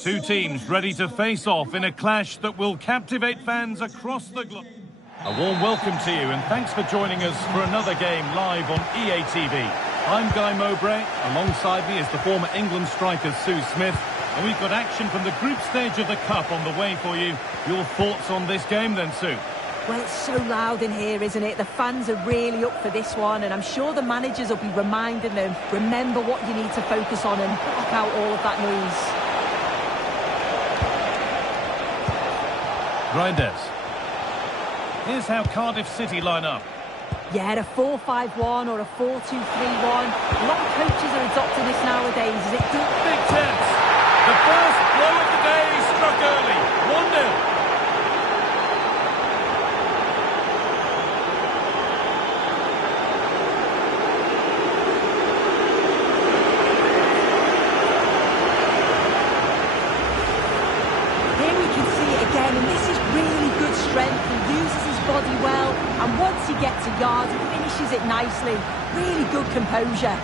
Two teams ready to face off in a clash that will captivate fans across the globe. A warm welcome to you and thanks for joining us for another game live on EA TV. I'm Guy Mowbray, alongside me is the former England striker Sue Smith, and we've got action from the group stage of the Cup on the way for you. Your thoughts on this game then, Sue? Well, it's so loud in here, isn't it? The fans are really up for this one, and I'm sure the managers will be reminding them, remember what you need to focus on and block out all of that noise. Reinders. Here's how Cardiff City line up. Yeah, a 4-5-1 or a 4-2-3-1. A lot of coaches are adopting this nowadays. Is it good? Big chance. The first blow of the day struck early. 1-0. He uses his body well, and once he gets a yard, he finishes it nicely. Really good composure.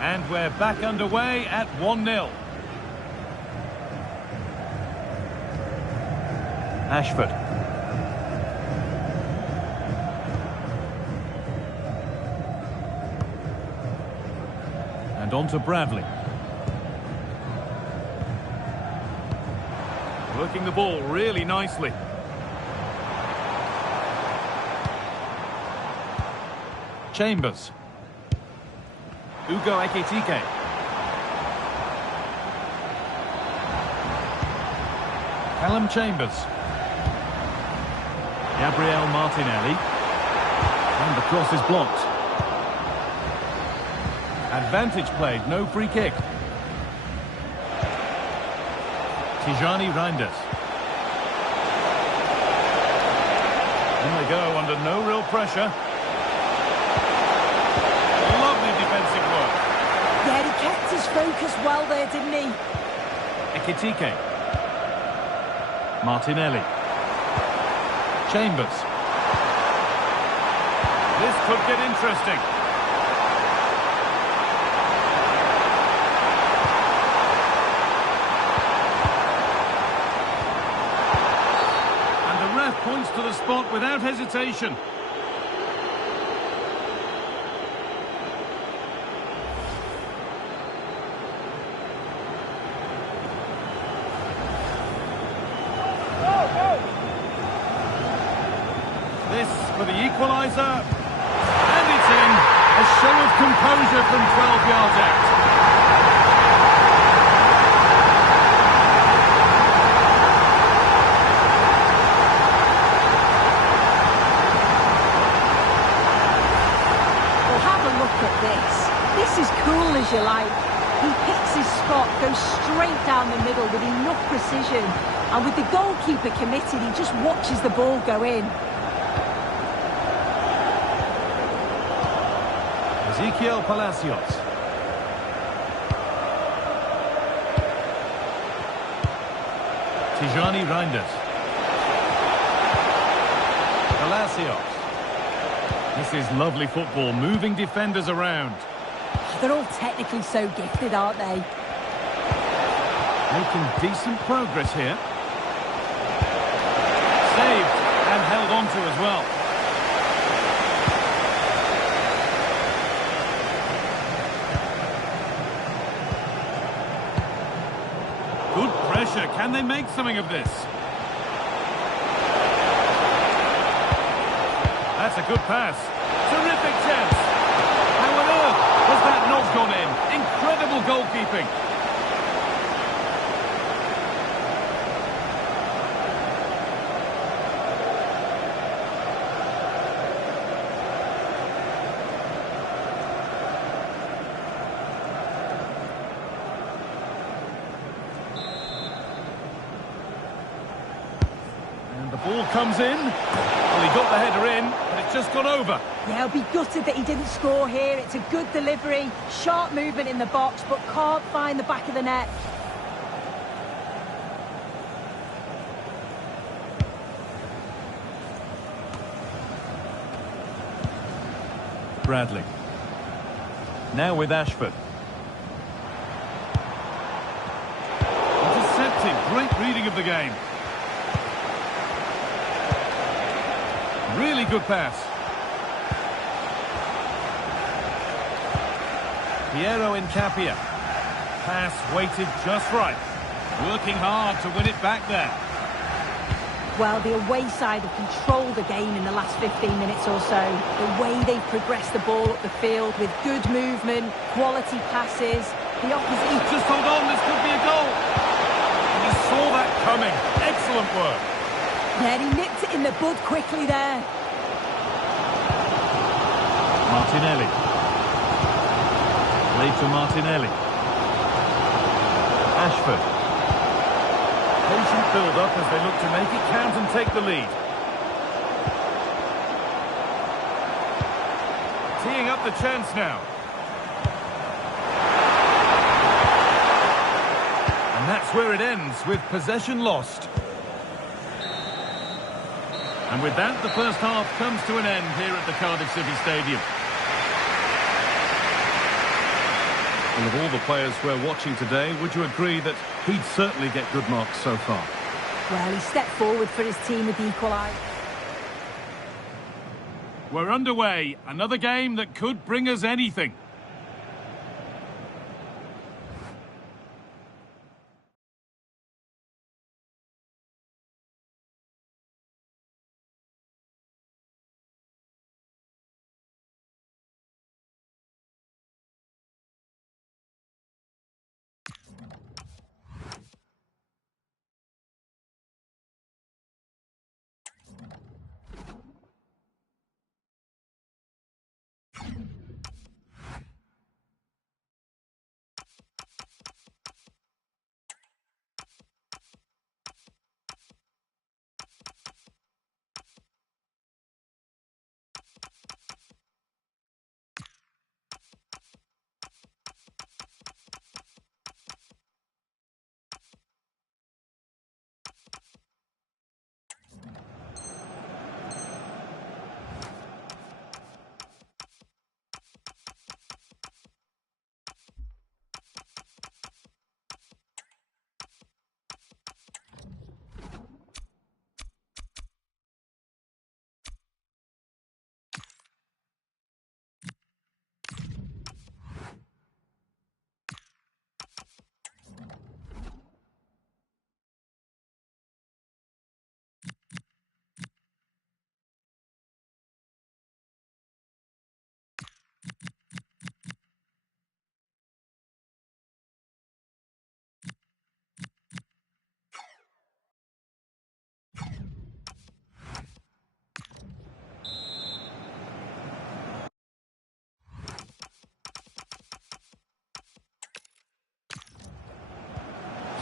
And we're back underway at 1-0. Ashford. And on to Bradley. Working the ball really nicely. Chambers. Ugo Ekitike. Callum Chambers. Gabriel Martinelli. And the cross is blocked. Advantage played, no free kick. Tijani Reinders. In they go under no real pressure. Lovely defensive work. Yeah, he kept his focus well there, didn't he? Ekitike. Martinelli. Chambers. This could get interesting. Points to the spot without hesitation. This for the equaliser. And it's in. A show of composure from 12 yards out. This is cool as you like. He picks his spot, goes straight down the middle with enough precision. And with the goalkeeper committed, he just watches the ball go in. Ezequiel Palacios. Tijani Reinders. Palacios. This is lovely football, moving defenders around. They're all technically so gifted, aren't they? Making decent progress here. Saved and held on to as well. Good pressure. Can they make something of this? That's a good pass. Terrific chance. How on earth has that not gone in? Incredible goalkeeping. And the ball comes in. Well, he got the header in, but it's just gone over. Yeah, I'll be gutted that he didn't score here. It's a good delivery, sharp movement in the box, but can't find the back of the net. Bradley. Now with Ashford. Intercepted. Great reading of the game. Really good pass. Piero Incapia. Pass weighted just right. Working hard to win it back there. Well, the away side have controlled the game in the last 15 minutes or so. The way they've progressed the ball up the field with good movement, quality passes. The opposition... Just hold on, this could be a goal. He saw that coming. Excellent work. Yeah, he nipped it in the bud quickly there. Martinelli. Played to Martinelli. Ashford. Patient build-up as they look to make it count and take the lead. Teeing up the chance now. And that's where it ends, with possession lost. And with that, the first half comes to an end here at the Cardiff City Stadium. And of all the players we're watching today, would you agree that he'd certainly get good marks so far? Well, he stepped forward for his team with the equaliser. We're underway. Another game that could bring us anything.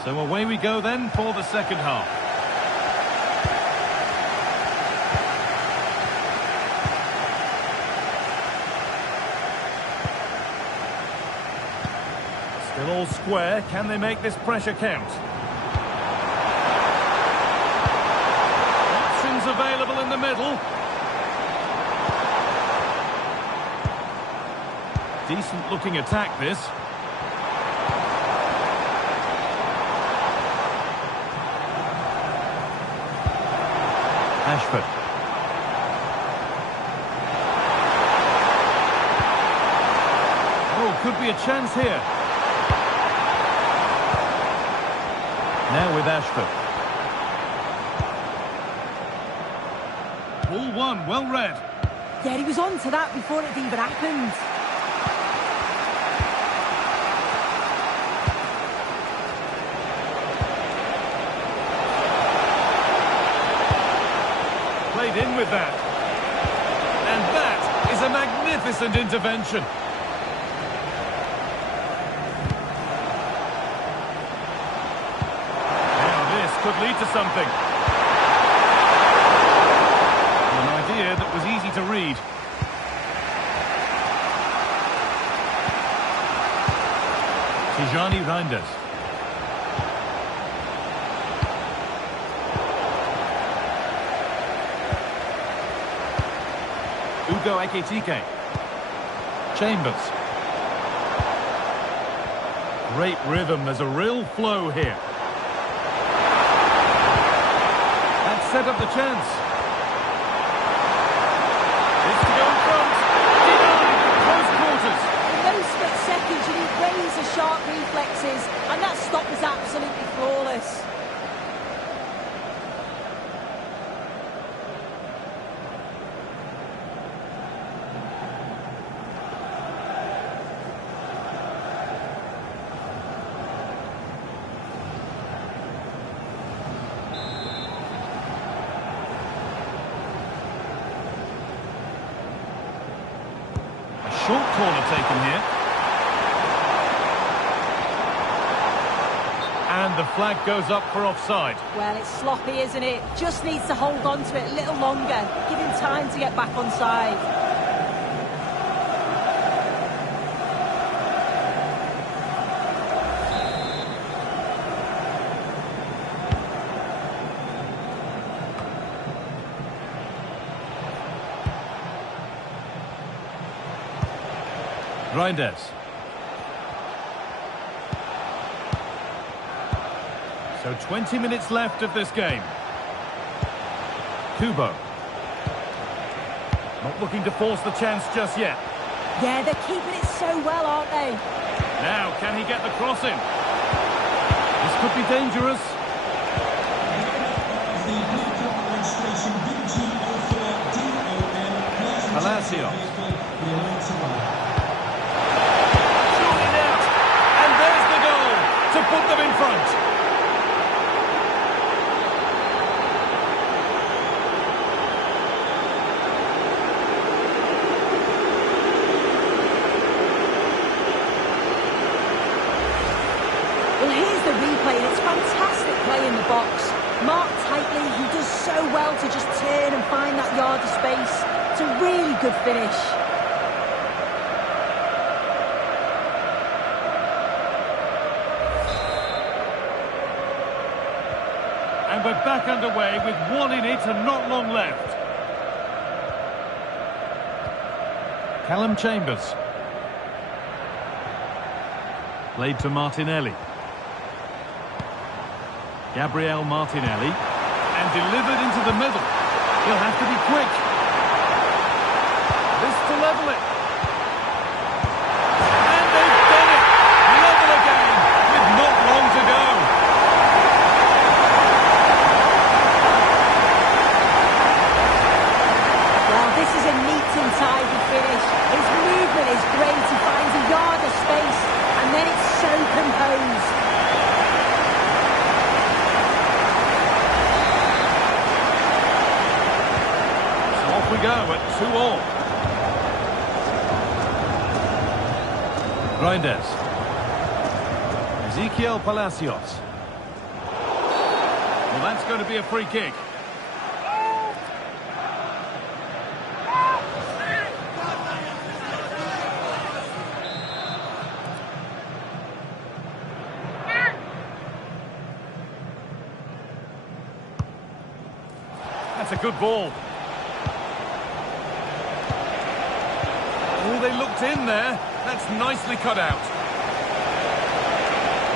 So away we go then for the second half. Still all square. Can they make this pressure count? Options available in the middle. Decent looking attack this. Ashford. Oh, could be a chance here. Now with Ashford. Ball one, well read. Yeah, he was on to that before it even happened. In with that. And that is a magnificent intervention. Now this could lead to something. An idea that was easy to read. Tijani Reinders. Ekitike. Chambers. Great rhythm, there's a real flow here. That set up the chance. It's to go in front. Denied at close quarters. In those split seconds, you need razor-sharp reflexes, and that stop was absolutely flawless. Short corner taken here. And the flag goes up for offside. Well, it's sloppy, isn't it? Just needs to hold on to it a little longer. Give him time to get back on side. Reinders. So 20 minutes left of this game. Kubo. Not looking to force the chance just yet. Yeah, they're keeping it so well, aren't they? Now, can he get the cross in? This could be dangerous. Palacios. Shooting out. And there's the goal to put them in front. Well, here's the replay, and it's fantastic play in the box. Marked tightly, he does so well to just turn and find that yard of space. It's a really good finish. And we're back underway with one in it and not long left. Callum Chambers. Played to Martinelli. Gabriel Martinelli. And delivered into the middle. He'll have to be quick. This to level it. And they've done it! Level again, with not long to go. Well, this is a neat and tidy finish. His movement is great. He finds a yard of space, and then it's so composed. So off we go at 2-all. Reinders. Ezequiel Palacios. Well, that's going to be a free kick. That's a good ball. Oh, they looked in there. That's nicely cut out.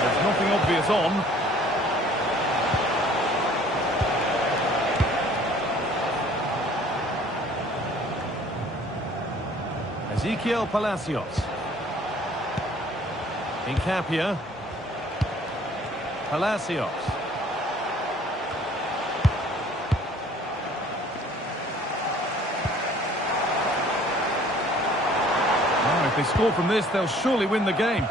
There's nothing obvious on. Ezequiel Palacios. Incapia. Palacios. If they score from this, they'll surely win the game. Now,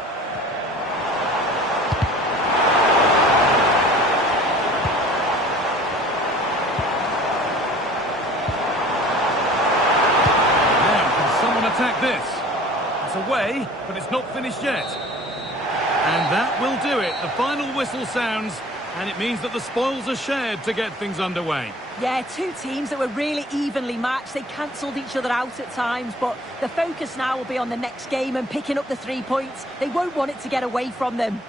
can someone attack this? It's away, but it's not finished yet. And that will do it. The final whistle sounds, and it means that the spoils are shared to get things underway. Yeah, two teams that were really evenly matched. They cancelled each other out at times, but the focus now will be on the next game and picking up the 3 points. They won't want it to get away from them.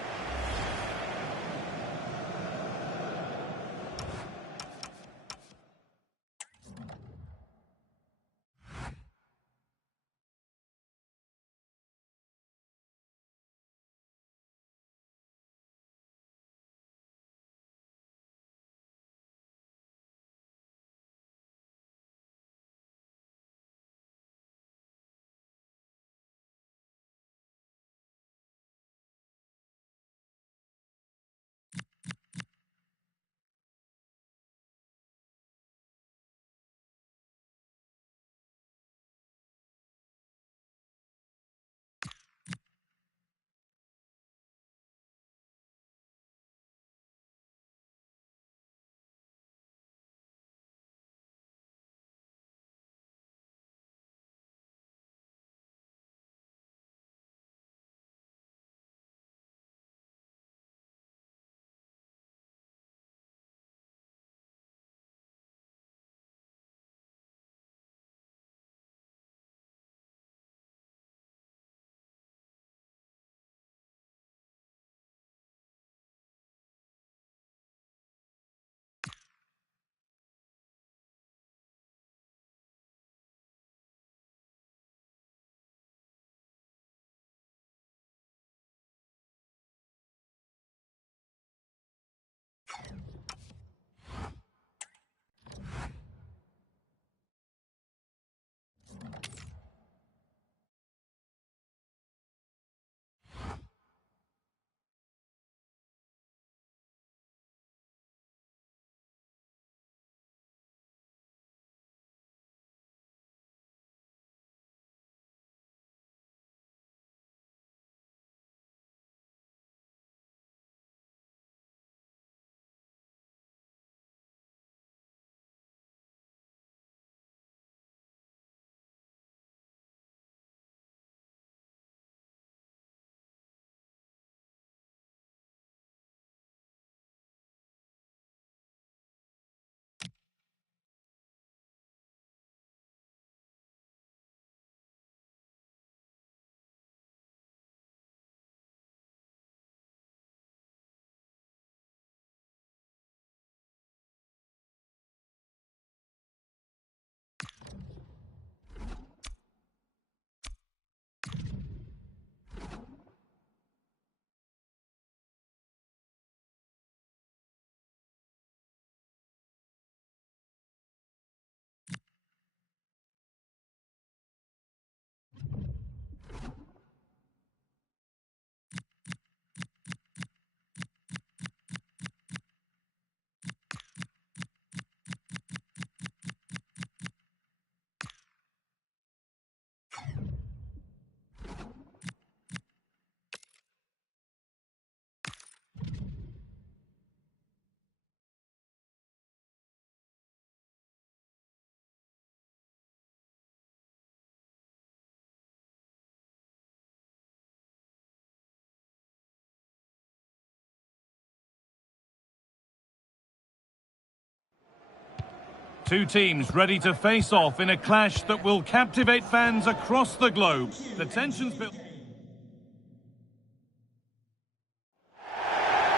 Two teams ready to face off in a clash that will captivate fans across the globe. The tension's built.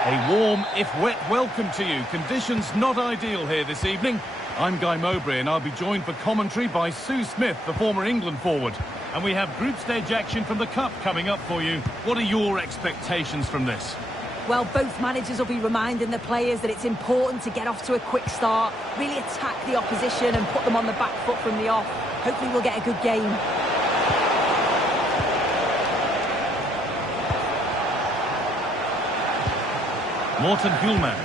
A warm, if wet, welcome to you. Conditions not ideal here this evening. I'm Guy Mowbray and I'll be joined for commentary by Sue Smith, the former England forward. And we have group stage action from the Cup coming up for you. What are your expectations from this? Well, both managers will be reminding the players that it's important to get off to a quick start, really attack the opposition and put them on the back foot from the off. Hopefully we'll get a good game. Morten Hjulmand.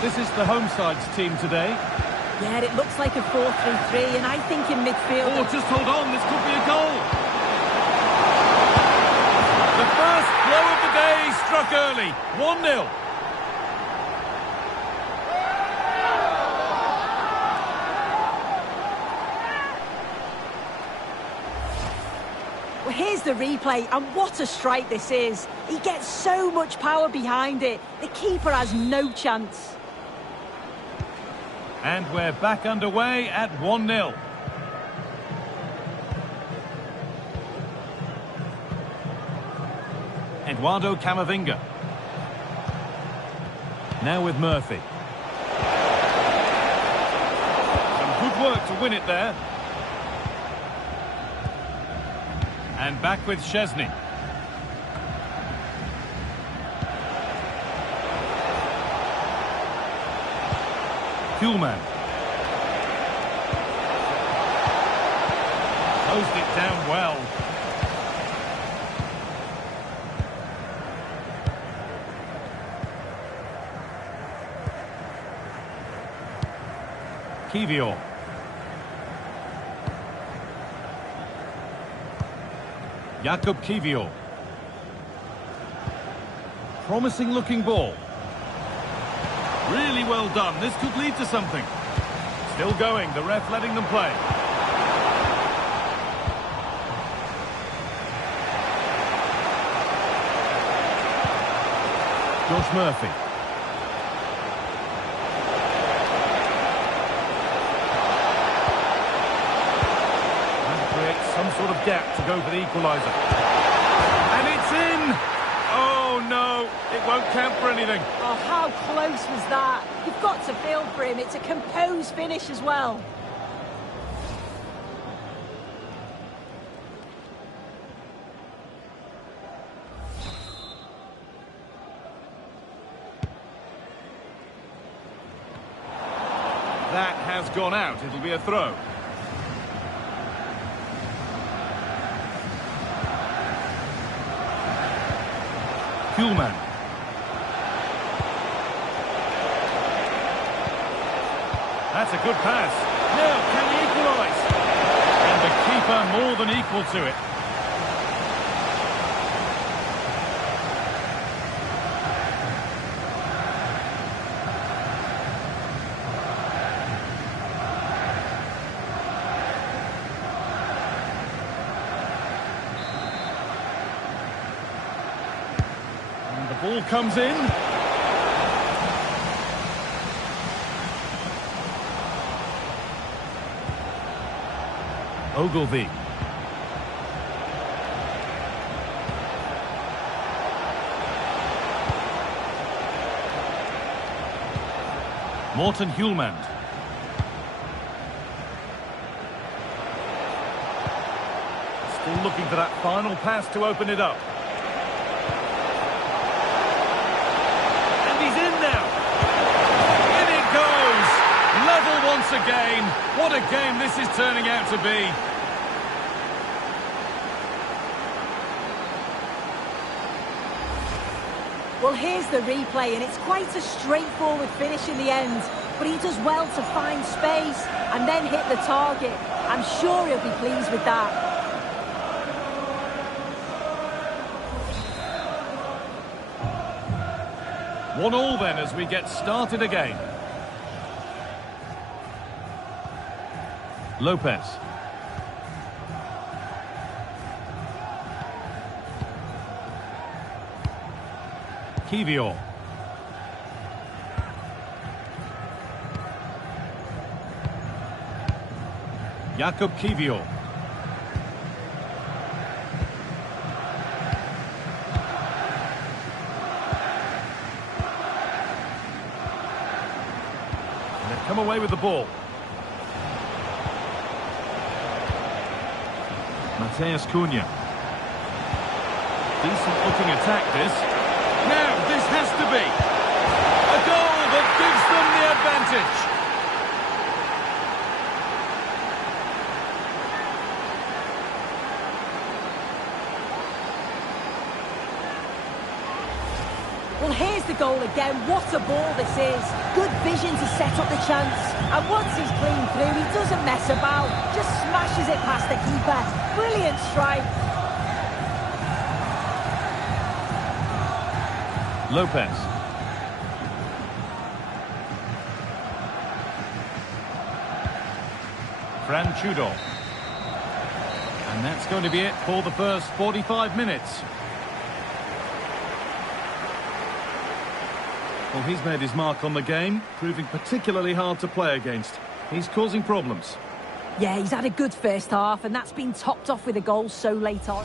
This is the home side's team today. Yeah, it looks like a 4-3-3, and I think in midfield... Oh, just hold on, this could be a goal. The first blow of the day struck early, 1-0. Well, here's the replay, and what a strike this is. He gets so much power behind it. The keeper has no chance. And we're back underway at 1-0. Eduardo Camavinga. Now with Murphy. Some good work to win it there. And back with Szczesny. Hjulmand. Closed it down well. Kivior. Jakub Kivior. Promising looking ball. Really well done. This could lead to something. Still going. The ref letting them play. Josh Murphy. And to create some sort of gap to go for the equaliser. And it's in! Oh no, it won't count for anything. Oh, how close was that? You've got to feel for him. It's a composed finish as well. That has gone out. It'll be a throw. Hjulmand. That's a good pass. Now, can he equalise? And the keeper more than equal to it. And the ball comes in. Ogilvy. Morten Hjulmand. Still looking for that final pass to open it up. And he's in now. In it goes. Level once again. What a game this is turning out to be. Well, here's the replay, and it's quite a straightforward finish in the end. But he does well to find space and then hit the target. I'm sure he'll be pleased with that. One all then as we get started again. Lopez. Kivior. Jakub Kiwior. And they've come away with the ball. Mateus Cunha. Decent looking attack this. Now this has to be a goal that gives them the advantage. Well, here's the goal again. What a ball this is. Good vision to set up the chance. And once he's clean through, he doesn't mess about. Just smashes it past the keeper. Brilliant strike. Lopez. Franchudo. And that's going to be it for the first 45 minutes. Well, he's made his mark on the game, proving particularly hard to play against. He's causing problems. Yeah, he's had a good first half, and that's been topped off with a goal so late on.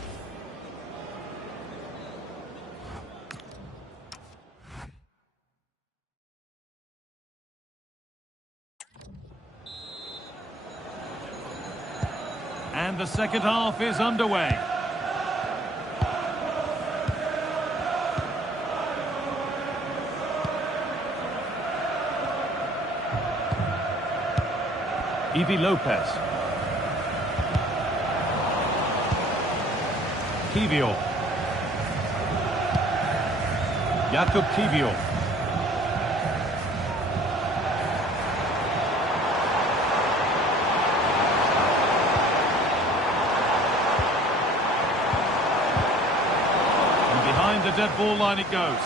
And the second half is underway. Ivi Lopez. Kiwior. Jakub Kiwior. And behind the dead ball line it goes.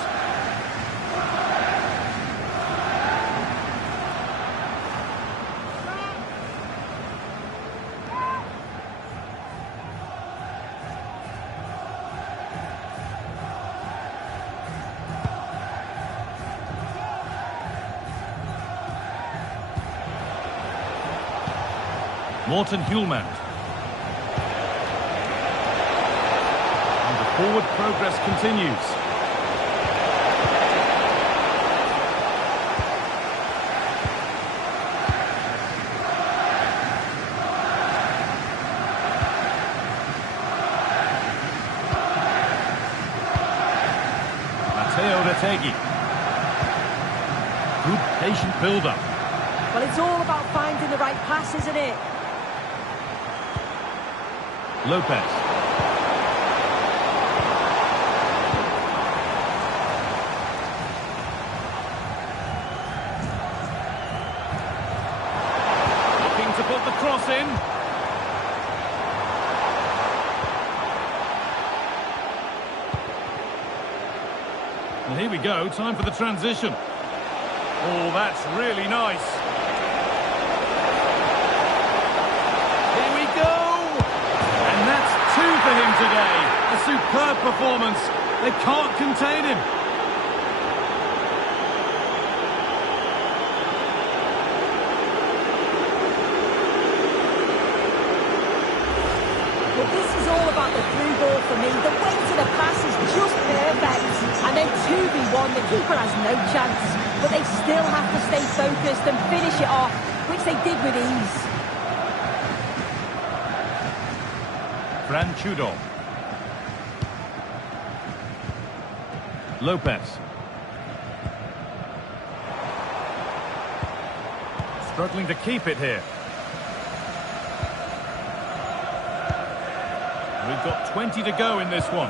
Morten Hjulmand. And the forward progress continues. Matteo Retegui. Good patient build-up. Well, it's all about finding the right pass, isn't it? Lopez. Looking to put the cross in. And here we go, time for the transition. Oh, that's really nice. For him today, a superb performance. They can't contain him. Well, this is all about the through ball for me. The weight of the pass is just perfect. And then 2v1, the keeper has no chance. But they still have to stay focused and finish it off, which they did with ease. Franchudo. Lopez. Struggling to keep it here. We've got 20 to go in this one.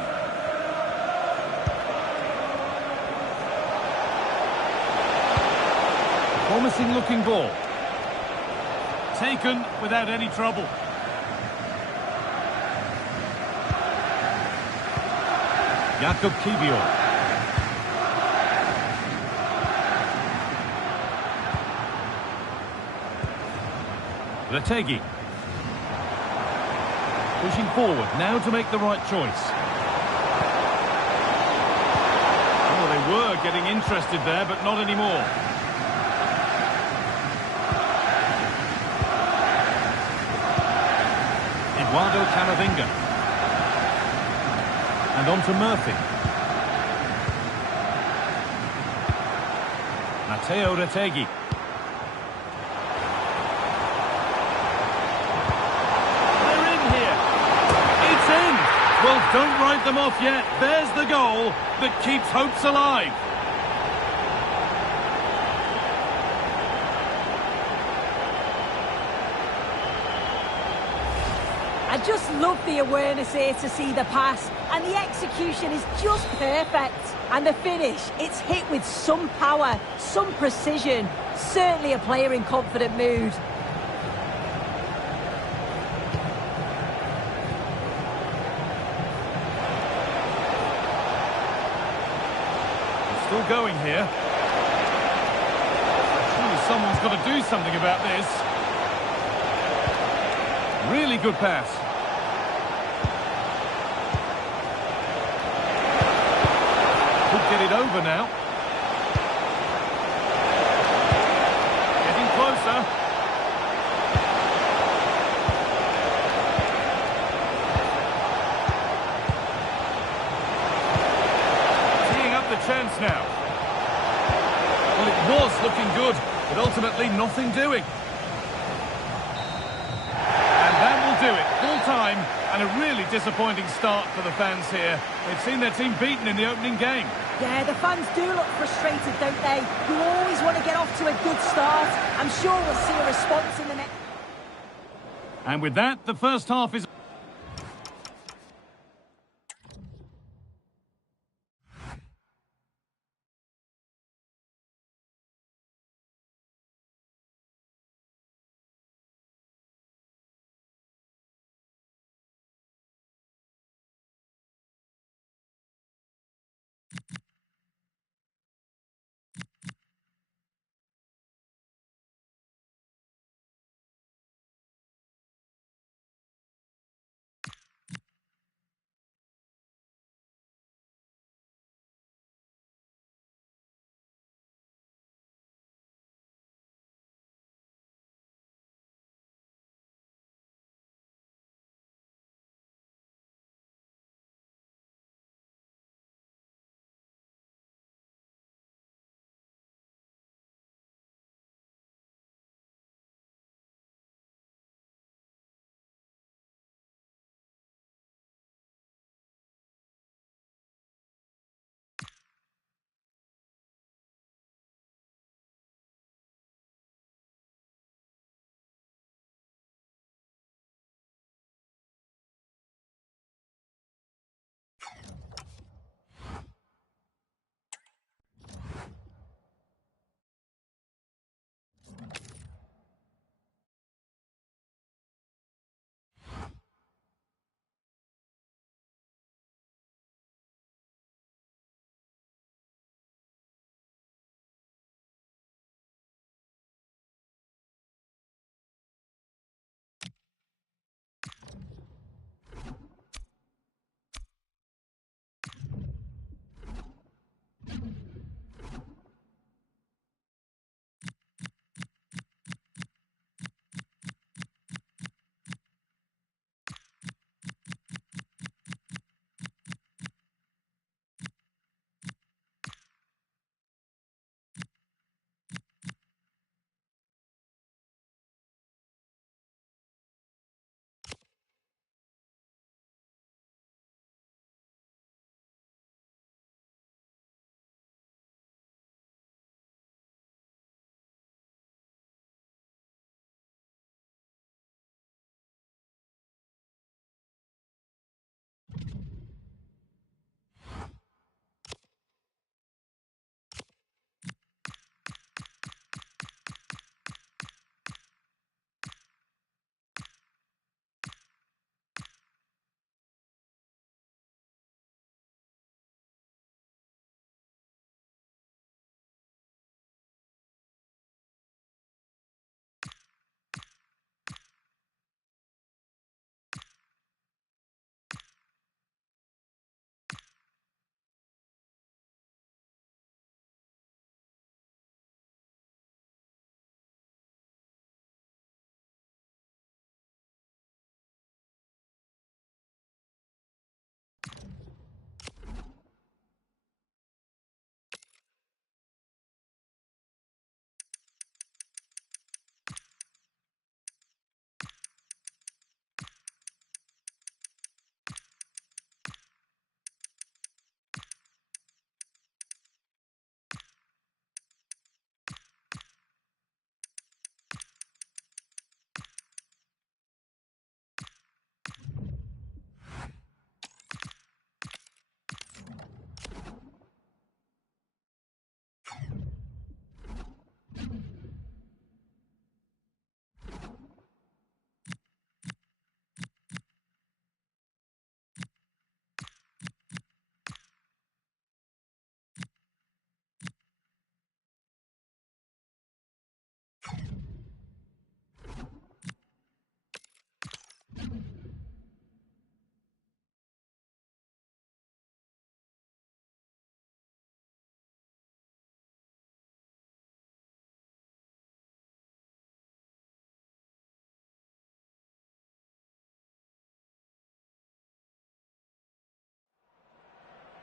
Promising looking ball. Taken without any trouble. Jakub Kiwior. Retegui. Pushing forward, now to make the right choice. Oh, they were getting interested there, but not anymore. Eduardo Camavinga. And on to Murphy. Mateo Retegui. They're in here. It's in. Well, don't write them off yet. There's the goal that keeps hopes alive. I just love the awareness here to see the pass, and the execution is just perfect. And the finish, it's hit with some power, some precision. Certainly a player in confident mood. Still going here. Surely someone's got to do something about this. Really good pass. Could get it over now. Getting closer. Teeing up the chance now. Well, it was looking good, but ultimately nothing doing. Do it full time, and a really disappointing start for the fans here. They've seen their team beaten in the opening game. Yeah, the fans do look frustrated, don't they? You always want to get off to a good start. I'm sure we'll see a response in the next. And with that, the first half is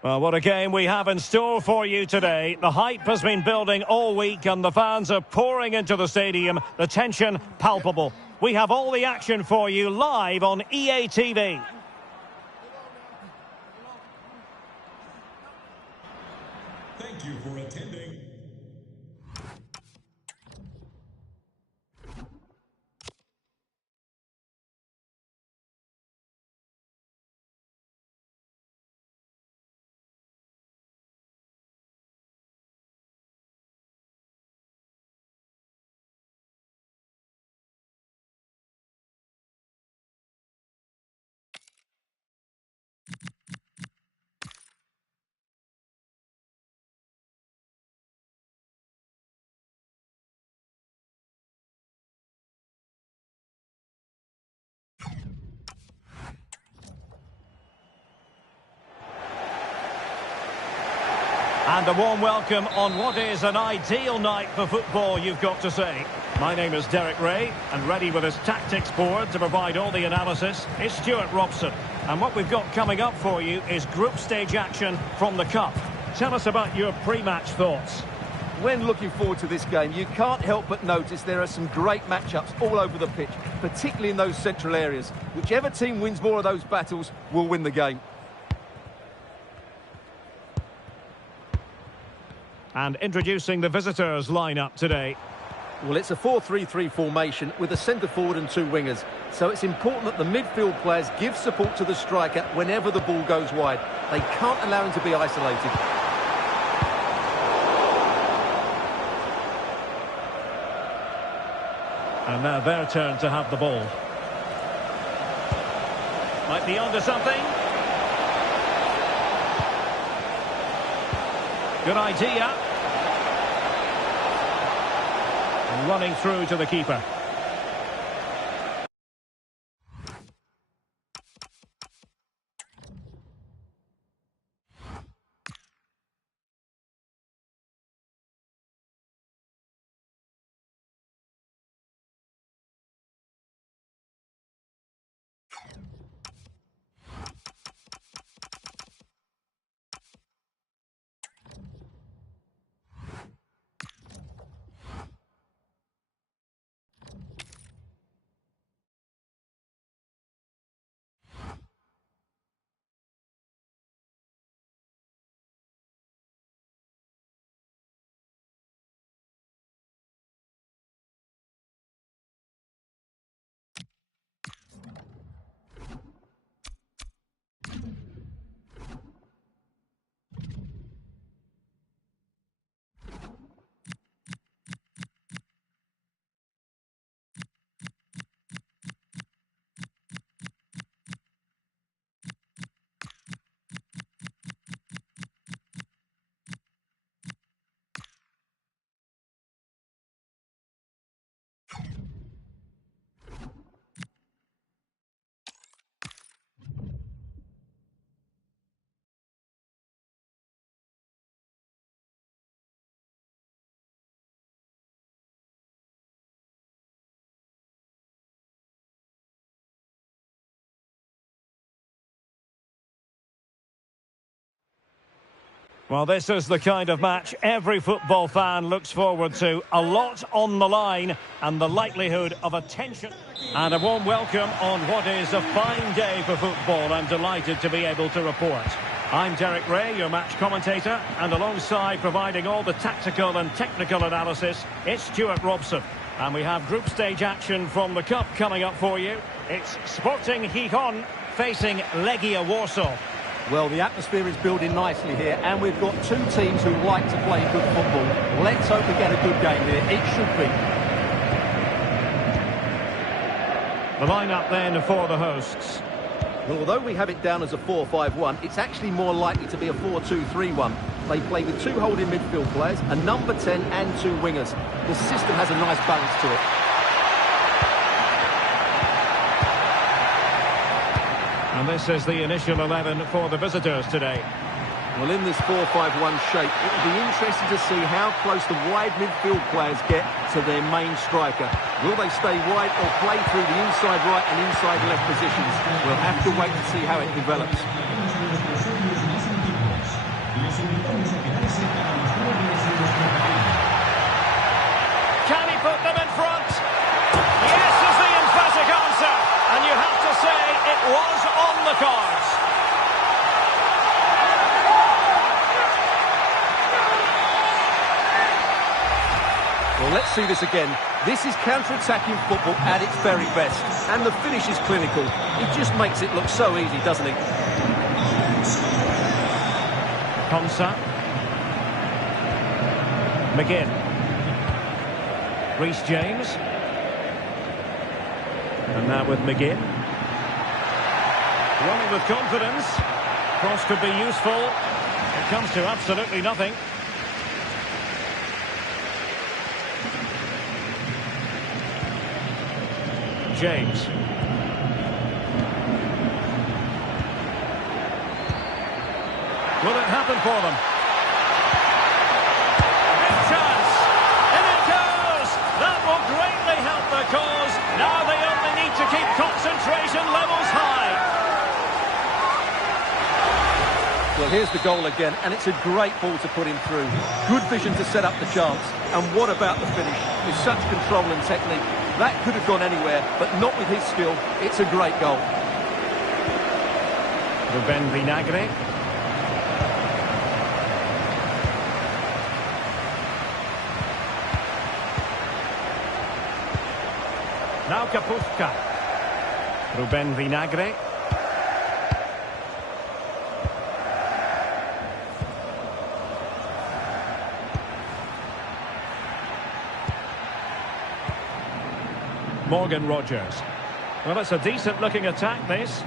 Well, what a game we have in store for you today. The hype has been building all week and the fans are pouring into the stadium. The tension palpable. We have all the action for you live on EA TV. Thank you for attending. And a warm welcome on what is an ideal night for football, you've got to say. My name is Derek Ray, and ready with his tactics board to provide all the analysis is Stuart Robson. And what we've got coming up for you is group stage action from the Cup. Tell us about your pre-match thoughts. When looking forward to this game, you can't help but notice there are some great matchups all over the pitch, particularly in those central areas. Whichever team wins more of those battles will win the game. And introducing the visitors lineup today. Well, it's a 4-3-3 formation with a centre forward and two wingers. So it's important that the midfield players give support to the striker whenever the ball goes wide. They can't allow him to be isolated. And now their turn to have the ball. Might be onto something. Good idea. Running through to the keeper. Well, this is the kind of match every football fan looks forward to. A lot on the line and the likelihood of a tension. And a warm welcome on what is a fine day for football. I'm delighted to be able to report. I'm Derek Ray, your match commentator, and alongside providing all the tactical and technical analysis, it's Stuart Robson. And we have group stage action from the Cup coming up for you. It's Sporting Gijón facing Legia Warsaw. Well, the atmosphere is building nicely here, and we've got two teams who like to play good football. Let's hope we get a good game here. It should be. The lineup then for the hosts. Well, although we have it down as a 4-5-1, it's actually more likely to be a 4-2-3-1. They play with two holding midfield players, a number 10 and two wingers. The system has a nice balance to it. And this is the initial 11 for the visitors today. Well, in this 4-5-1 shape, it will be interesting to see how close the wide midfield players get to their main striker. Will they stay wide or play through the inside right and inside left positions? We'll have to wait to see how it develops. Can he put them in front? Yes is the emphatic answer. And you have to say it was on the cards. Well, let's see this again. This is counter-attacking football at its very best. And the finish is clinical. It just makes it look so easy, doesn't it? Konsa. McGinn. Reece James. And now with McGinn. Running with confidence. Cross could be useful. It comes to absolutely nothing. James. Will it happen for them? Big chance. And it goes. That will greatly help their cause. Now they only need to keep concentration levels high. Well, here's the goal again, and it's a great ball to put him through. Good vision to set up the chance. And what about the finish? With such control and technique, that could have gone anywhere, but not with his skill. It's a great goal. Ruben Vinagre. Now Kapustka. Ruben Vinagre. Morgan Rogers. Well, it's a decent-looking attack, this.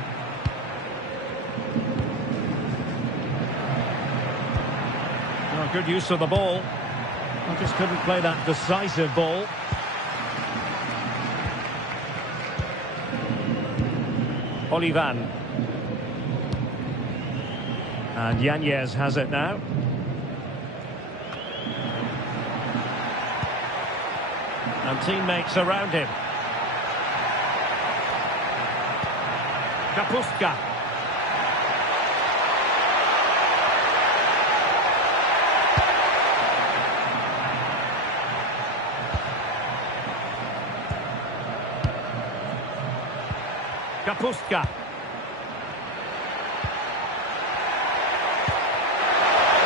Oh, good use of the ball. I just couldn't play that decisive ball. Olivan. And Yanez has it now. And teammates around him. Kapustka. Kapustka.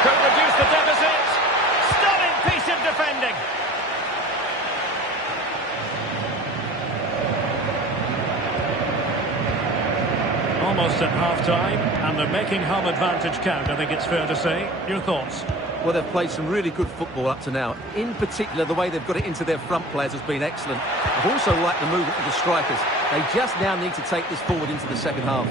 Could reduce the deficit. Stunning piece of defending. Almost at half-time, and they're making home advantage count, I think it's fair to say. Your thoughts? Well, they've played some really good football up to now. In particular, the way they've got it into their front players has been excellent. I've also liked the movement of the strikers. They just now need to take this forward into the second half.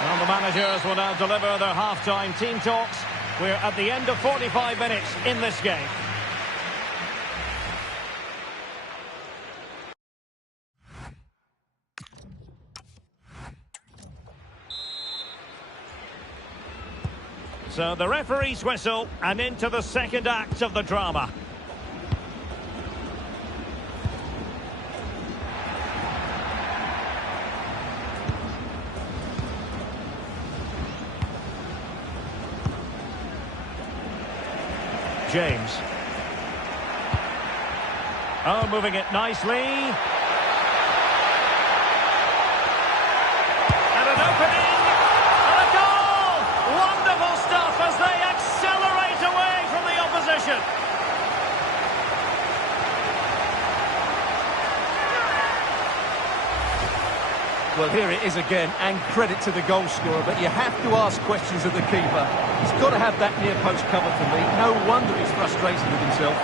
Well, the managers will now deliver their half-time team talks. We're at the end of 45 minutes in this game. So the referee's whistle, and into the second act of the drama. James. Oh, moving it nicely. And an opening. And a goal! Wonderful stuff as they accelerate away from the opposition. Well, here it is again, and credit to the goal scorer, but you have to ask questions of the keeper. He's got to have that near post covered for me. No wonder he's frustrated with himself.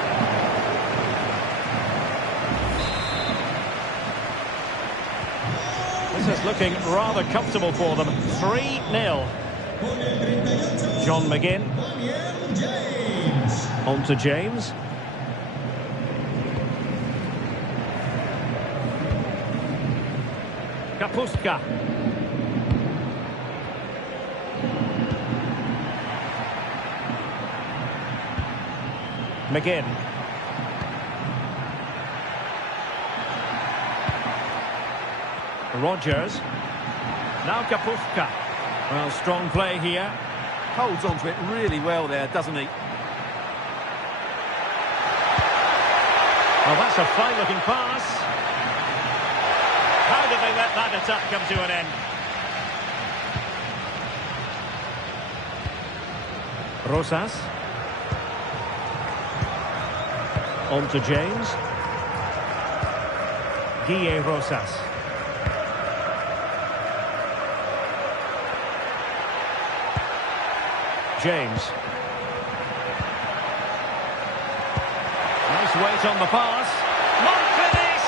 This is looking rather comfortable for them. 3-0. John McGinn. On to James. Kapustka. McGinn. Rogers. Now Kapufka. Well, strong play here. Holds on to it really well there, doesn't he? Oh, that's a fine-looking pass. How did they let that attack come to an end? Rosas. On to James. Guille Rosas. James. Nice weight on the pass. Not finish!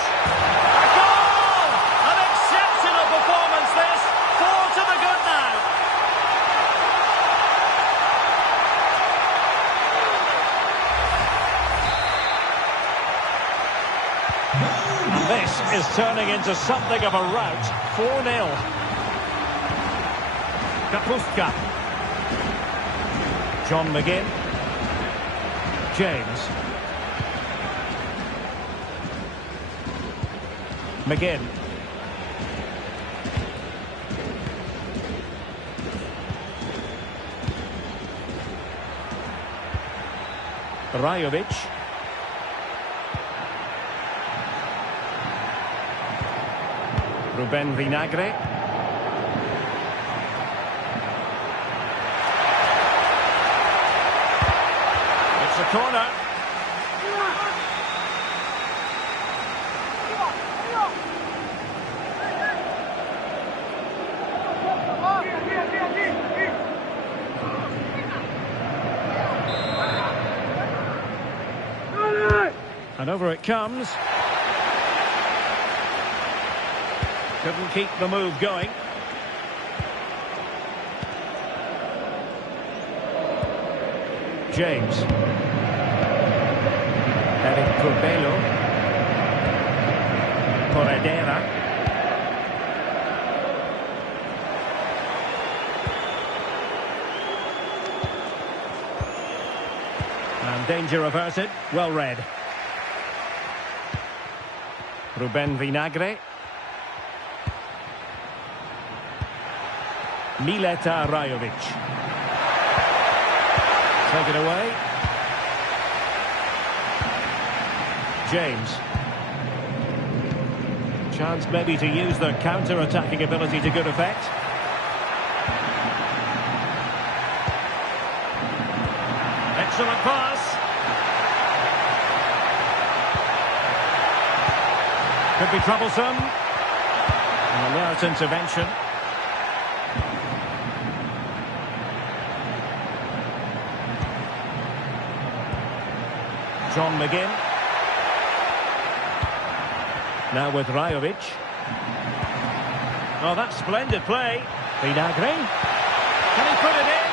A goal! An exceptional performance this. 4 to the good now. And this is turning into something of a rout. 4-0. Kapustka. John McGinn. James. McGinn. Rajovic. Ruben Vinagre. It's a corner. And over it comes. Couldn't keep the move going. James. Eric Corbello. Corredera. And danger averted. Well read. Ruben Vinagre. Mileta Rajovic. Take it away. James. Chance maybe to use their counter-attacking ability to good effect. Excellent pass. Could be troublesome. An alert intervention. John McGinn. Now with Rajovic. Oh, that's splendid play. Vinagre. Can he put it in?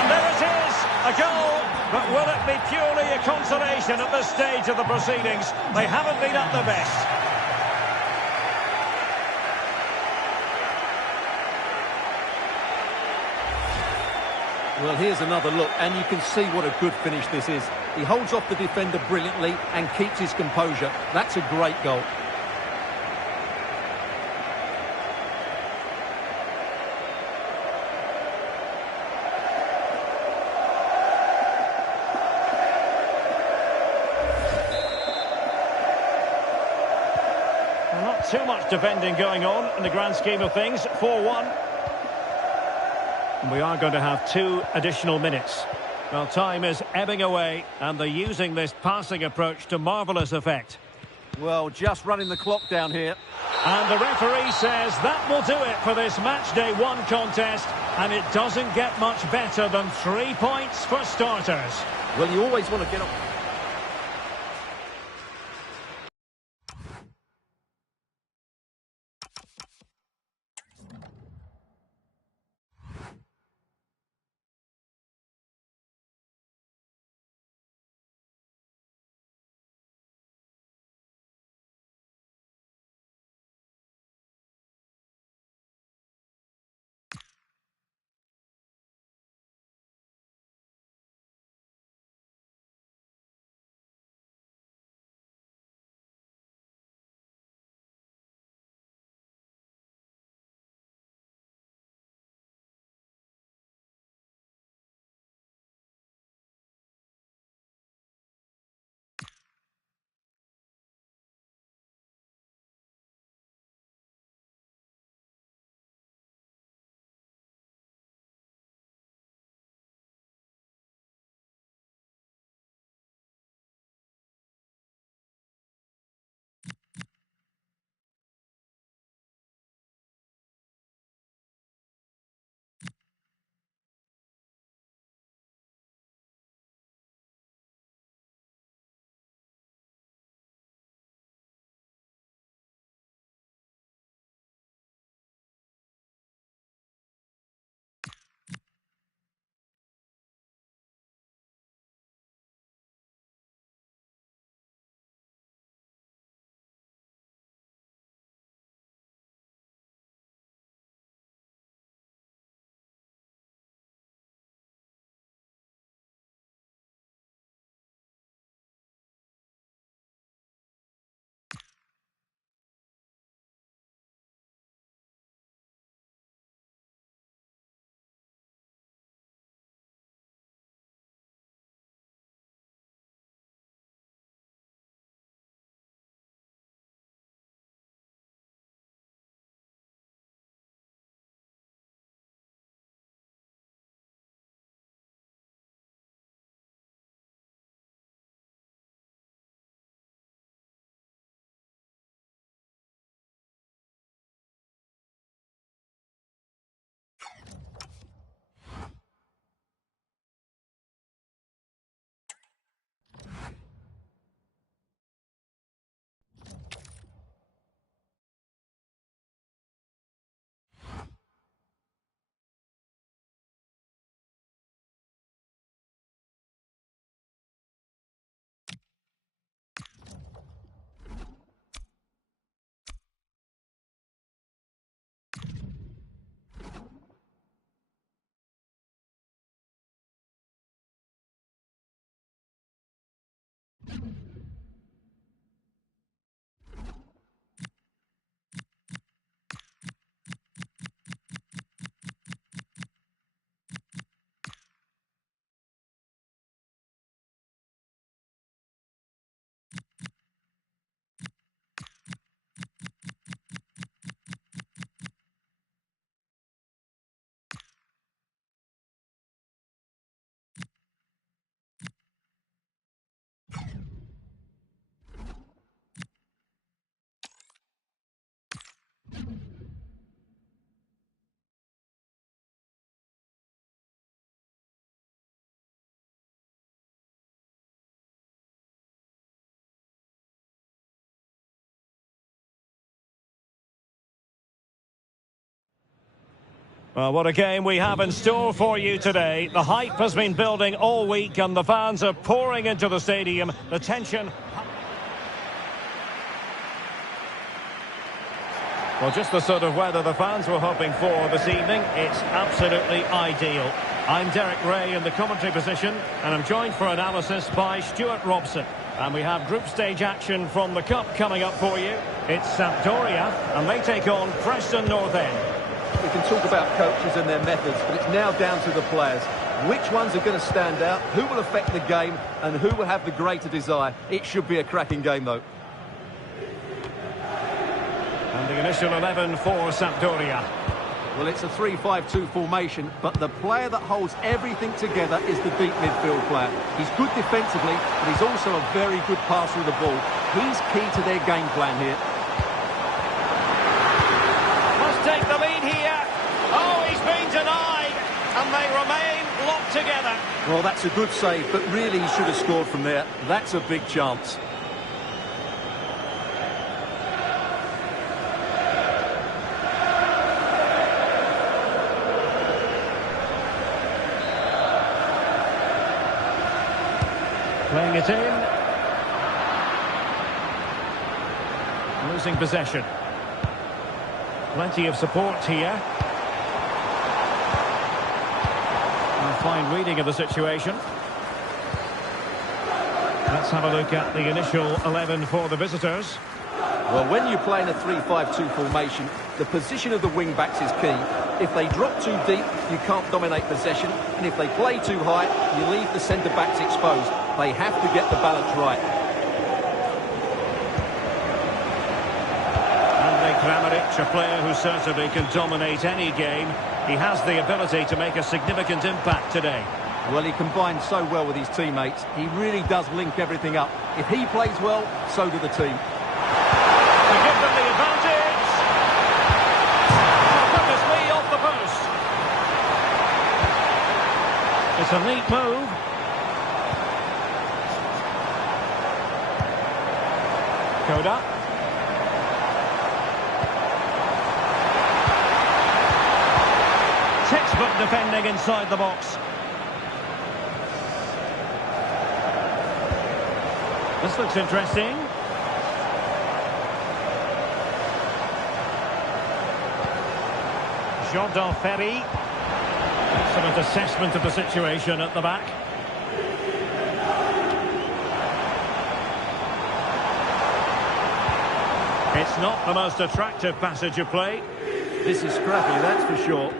And there it is, a goal. But will it be purely a consolation at this stage of the proceedings? They haven't been at their best. Well, here's another look, and you can see what a good finish this is. He holds off the defender brilliantly and keeps his composure. That's a great goal. Well, not too much defending going on in the grand scheme of things. 4-1. We are going to have 2 additional minutes. Well, time is ebbing away, and they're using this passing approach to marvellous effect. Well, just running the clock down here. And the referee says that will do it for this match day 1 contest, and it doesn't get much better than 3 points for starters. Well, you always want to get on. Well, what a game we have in store for you today. The hype has been building all week and the fans are pouring into the stadium. The tension... Well, just the sort of weather the fans were hoping for this evening. It's absolutely ideal. I'm Derek Ray in the commentary position, and I'm joined for analysis by Stuart Robson. And we have group stage action from the Cup coming up for you. It's Sampdoria, and they take on Preston North End. We can talk about coaches and their methods, but it's now down to the players. Which ones are going to stand out, who will affect the game, and who will have the greater desire. It should be a cracking game, though. And the initial 11 for Sampdoria. Well, it's a 3-5-2 formation, but the player that holds everything together is the deep midfield player. He's good defensively, but he's also a very good passer of the ball. He's key to their game plan here. Must take the lead here. Oh, he's been denied, and they remain locked together. Well, that's a good save, but really he should have scored from there. That's a big chance. Playing it in. Losing possession. Plenty of support here. A fine reading of the situation. Let's have a look at the initial 11 for the visitors. Well, when you're playing a 3-5-2 formation, the position of the wing-backs is key. If they drop too deep, you can't dominate possession. And if they play too high, you leave the centre-backs exposed. They have to get the balance right. Andrej Kramaric, a player who certainly can dominate any game. He has the ability to make a significant impact today. Well, he combines so well with his teammates. He really does link everything up. If he plays well, so do the team. To give them the advantage. Oh, goodness me, off the post. It's a neat move. Koda. Textbook defending inside the box. This looks interesting. Jordan Ferry. Excellent assessment of the situation at the back. It's not the most attractive passage of play. This is scrappy, that's for sure.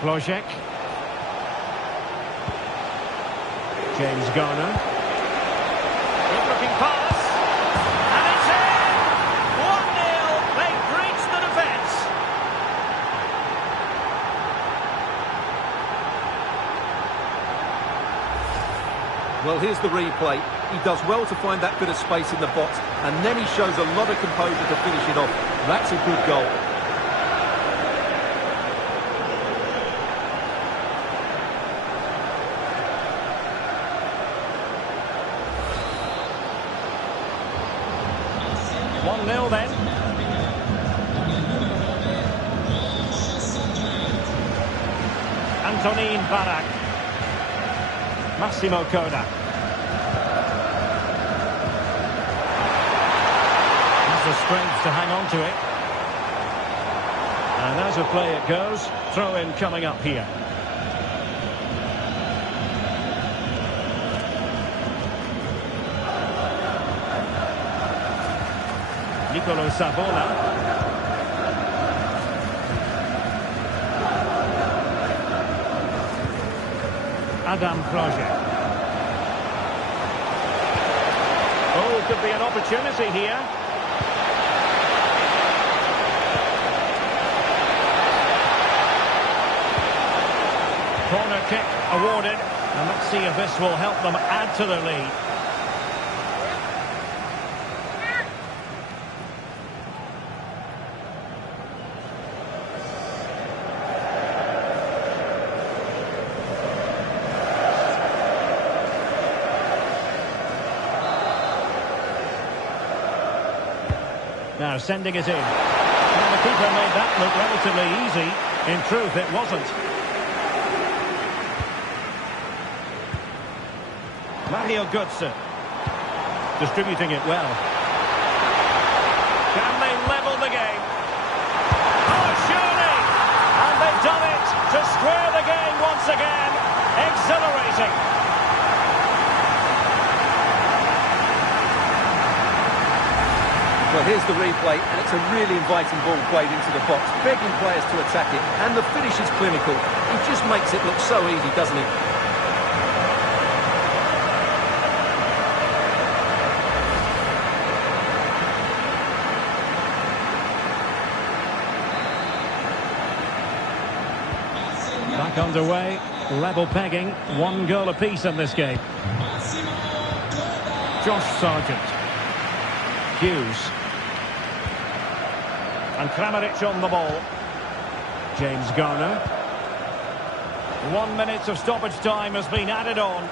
Flojek. James Garner. Good-looking pass. And it's in! 1-0. They breached the defence. Well, here's the replay. He does well to find that bit of space in the box, and then he shows a lot of composure to finish it off. That's a good goal. Then. Antonin Barak. Massimo Koda. Has the strength to hang on to it. And as a play it goes, throw in coming up here. Nicolo Savona. Adam Flojek. Oh, could be an opportunity here. Corner kick awarded. And let's see if this will help them add to the lead. Now sending it in. And the keeper made that look relatively easy. In truth, it wasn't. Mario Götze. Distributing it well. Can they level the game? Oh, surely! And they've done it to square the game once again. Exhilarating. Well, here's the replay, and it's a really inviting ball played into the box, begging players to attack it, and the finish is clinical. He just makes it look so easy, doesn't he? Back underway, level pegging, 1 goal apiece in this game. Josh Sargent. Hughes. And Kramaric on the ball. James Garner. 1 minute of stoppage time has been added on.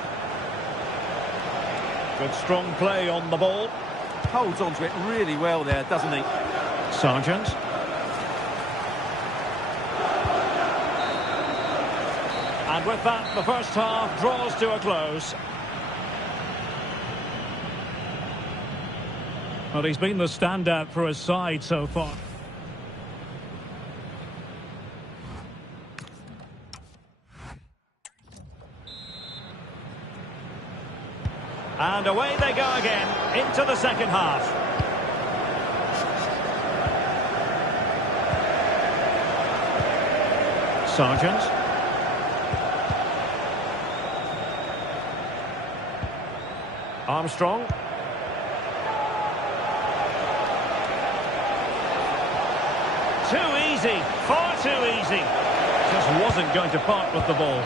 Good strong play on the ball. Holds on to it really well there, doesn't he? Sargent. And with that, the first half draws to a close. Well, he's been the standout for his side so far. And away they go again, into the second half. Sargent. Armstrong. Too easy, far too easy. Just wasn't going to part with the ball.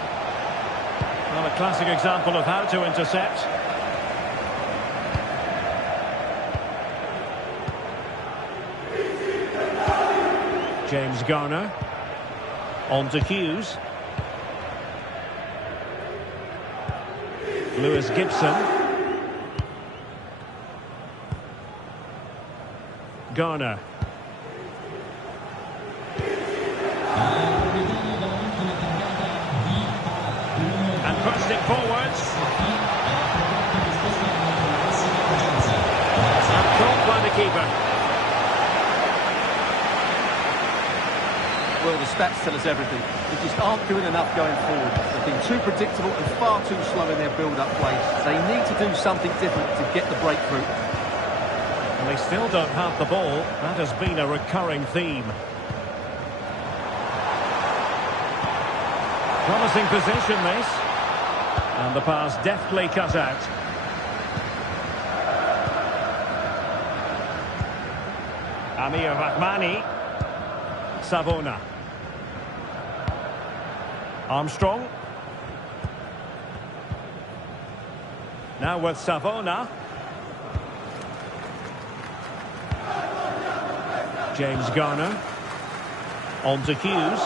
Well, a classic example of how to intercept. James Garner. On to Hughes. Lewis Gibson. Garner. And bursting forwards. And caught by the keeper. Well, the stats tell us everything. They just aren't doing enough going forward. They've been too predictable and far too slow in their build-up play. They need to do something different to get the breakthrough. And they still don't have the ball. That has been a recurring theme. Promising position, this. And the pass deftly cut out. Amir Rahmani. Savona. Armstrong. Now with Savona. James Garner. On to Hughes.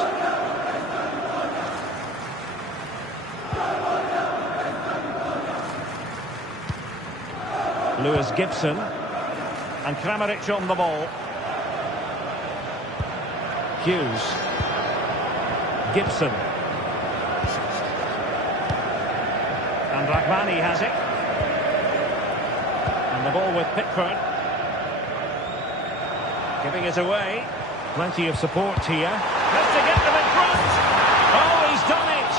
Lewis Gibson. And Kramaric on the ball. Hughes. Gibson. And Rahmani has it. And the ball with Pickford. Giving it away. Plenty of support here. Has to get them in front. Oh, he's done it.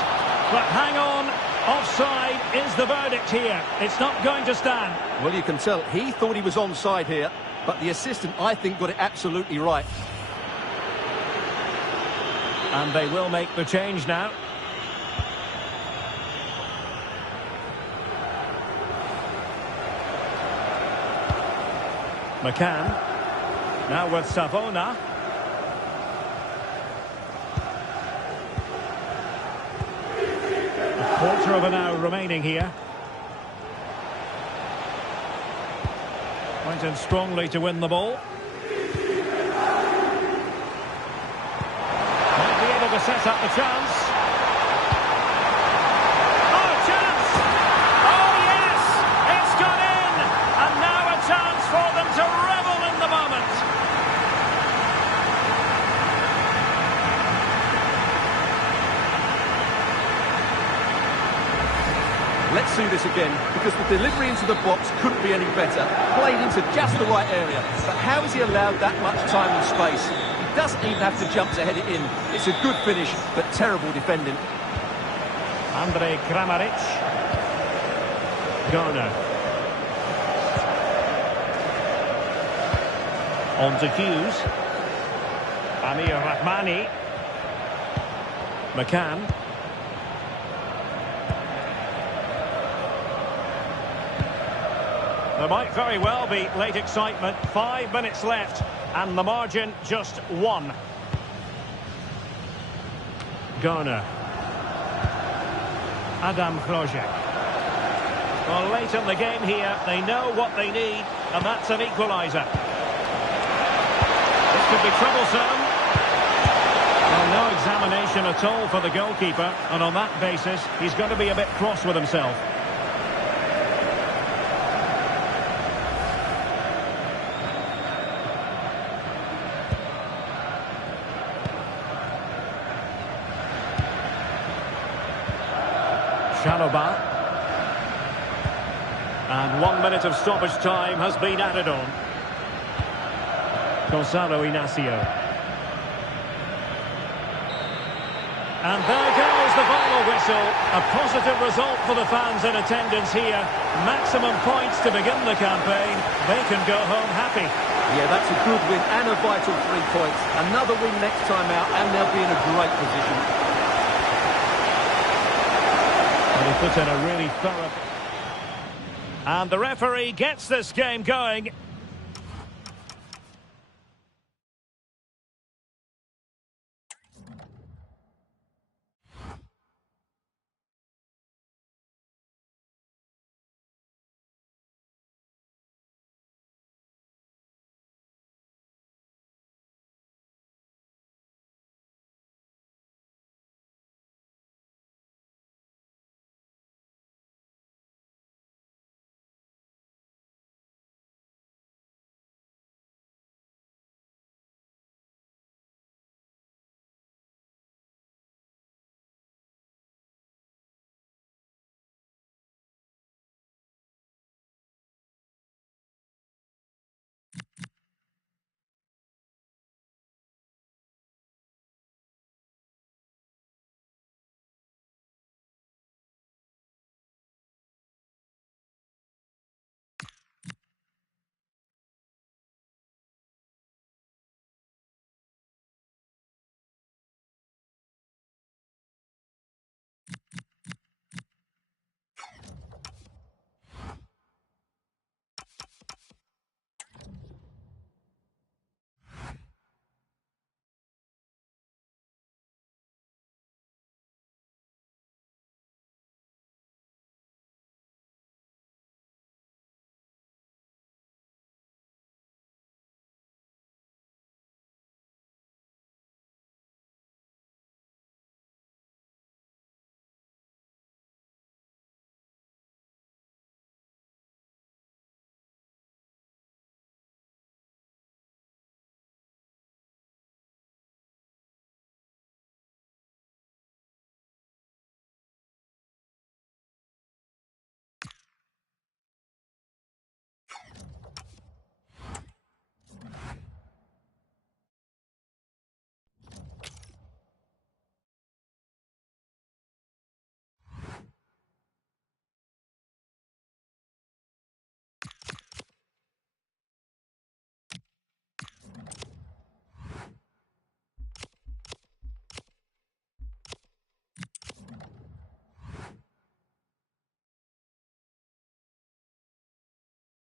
But hang on. Offside is the verdict here. It's not going to stand. Well, you can tell he thought he was onside here, but the assistant, I think, got it absolutely right. And they will make the change now. McCann. Now with Savona. A quarter of an hour remaining here. Went in strongly to win the ball. Might be able to set up the chance. Oh, chance! Oh, yes! It's gone in! And now a chance for them to revel in the moment. see this again because the delivery into the box couldn't be any better. Played into just the right area. But how has he allowed that much time and space? He doesn't even have to jump to head it in. It's a good finish, but terrible defending. Andrej Kramaric. Garner. On to Hughes. Amir Rahmani. McCann. There might very well be late excitement. 5 minutes left and the margin just 1. Garner. Adam Hrojek. Well, late in the game here, they know what they need, and that's an equaliser. This could be troublesome. Well, no examination at all for the goalkeeper, and on that basis, he's going to be a bit cross with himself. Chalobah. And 1 minute of stoppage time has been added on. Gonzalo Inacio. And there goes the final whistle. A positive result for the fans in attendance here. Maximum points to begin the campaign. They can go home happy. Yeah, that's a good win and a vital 3 points. Another win next time out and they'll be in a great position. And he put in a really thorough... And the referee gets this game going.